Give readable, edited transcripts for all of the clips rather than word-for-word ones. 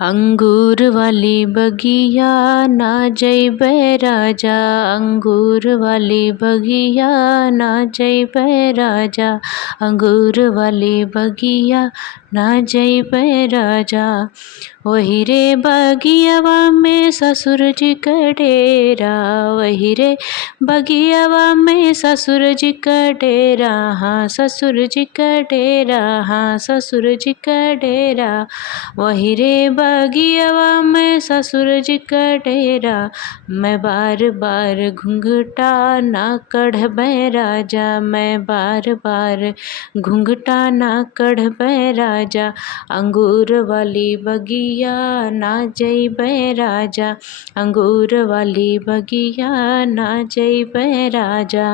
अंगूर वाली बगिया ना जइबै राजा, अंगूर वाली बगिया ना जइबै राजा, अंगूर वाली बगिया ना जइबै राजा। वही रे बगियावा में ससुर जी का डेरा, वही रे बगियावा में ससुर जी का डेरा, हाँ ससुर जी का डेरा, हाँ ससुर जी का डेरा। वही रे बगियावा में ससुर जी का डेरा, मैं बार बार घूंघटा ना कढ़बै राजा, मैं बार बार घूंघटा ना कढ़बै राजा। अंगूर वाली बगिया ना जइबै राजा, अंगूर वाली बगिया ना जइबै राजा।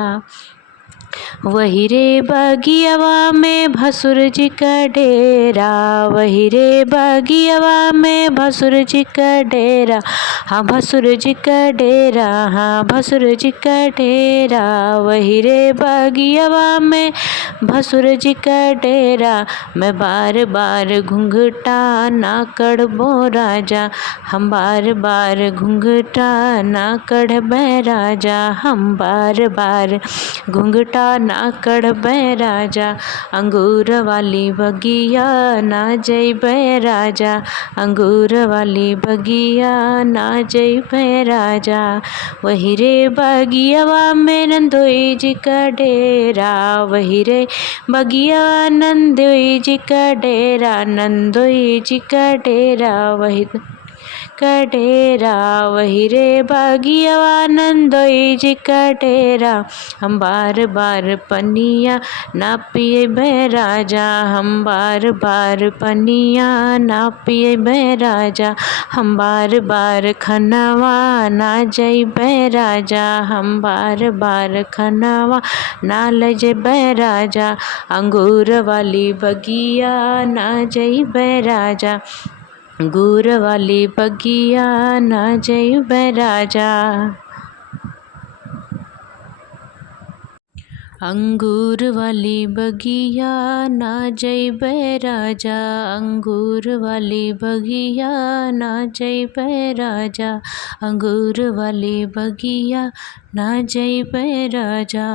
वही रे बगियावा में भसुर जी का डेरा, वही रे बगियावा में भसुर जी का डेरा, हाँ भसुर जी का डेरा, हाँ भसुर जी का डेरा। वही रे बगियावा में भसुर जी का डेरा, मैं बार बार घूंघटा ना कढ़बो राजा, हम बार बार घूंघटा ना कढ़बै राजा, हम बार बार घूंघटा ना कढ़बै राजा। अंगूर वाली बगिया ना जइबै राजा, अंगूर वाली बगिया ना जइबै राजा। वही रे बगियावा में नंदोई जी का डेरा, वही रे बगिया नंदोई जी का डेरा, नंदोई जी का डेरा, वही का डेरा। वही रे बगियावा नंदोई जी का डेरा, हम बार बार पनिया ना पियबै राजा, हम बार बार पनिया ना पियबै राजा, हम बार बार खनवा ना जइबै राजा, हम बार बार खनवा ना लजबै राजा। अंगूर वाली बगिया ना जइबै राजा, अंगूर वाली बगिया ना जइबै राजा। अंगूर वाली बगिया ना जइबै राजा, अंगूर वाली बगिया ना जइबै राजा, अंगूर वाली बगिया ना जइबै राजा।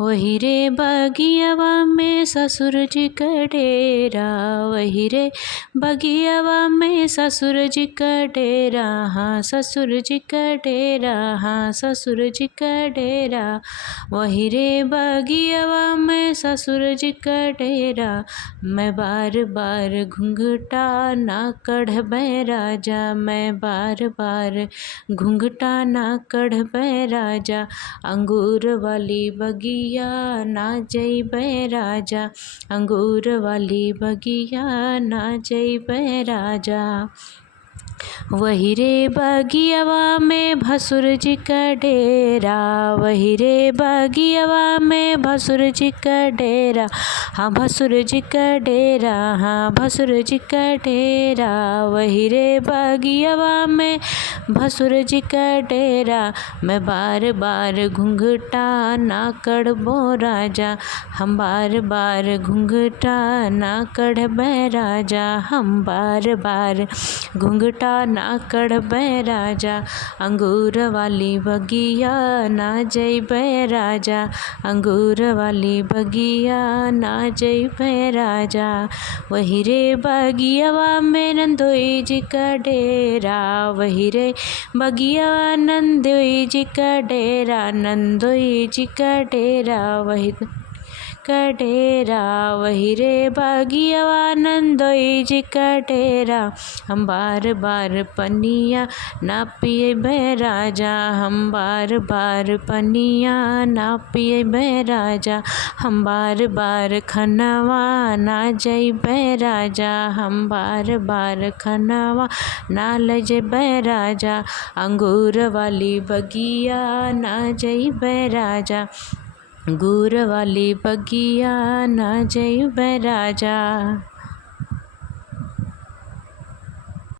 वही रे बगियावा में ससुर जी का डेरा, वही रे बगियावा में ससुर जी का डेरा, हाँ ससुर जी का डेरा, हाँ ससुर जी का डेरा। वही रे बगियावा में ससुर जी का डेरा, मैं बार बार घूंघटा ना कढ़बै राजा, मैं बार बार घूंघटा ना कढ़बै राजा। अंगूर वाली बगिया ना जइबै राजा, अंगूर वाली बगिया ना जइबै राजा। वही रे बगियावा में भसुर जी का डेरा, वही रे बगियावा में भसुर जी का डेरा, हाँ भसुर जी का डेरा, हाँ भसुर जी का डेरा। वही रे बगियावा में भसुर जी का डेरा, मैं बार बार घूंघटा ना कढ़बो राजा, हम बार बार घूंघटा ना कढ़बै राजा, हम बार बार घूंघटा ना कढ़बै राजा। अंगूर वाली बगिया ना जइबै राजा, अंगूर वाली बगिया ना जइबै राजा। वही रे बगियावा में नंदोई जी का डेरा, वही रे बगिया नंदोई जी का डेरा, नंदोई जी का डेरा, वही का डेरा। वही रे बगियावा नंदोई जी का डेरा, हम बार बार पनिया ना पियबै राजा, हम बार बार पनिया ना पियबै राजा, हम बार बार खनवा ना जइबै राजा, हम बार बार खनवा ना लजबै राजा। अंगूर वाली बगिया ना जइबै राजा, अंगूर वाली बगिया ना जइबै राजा।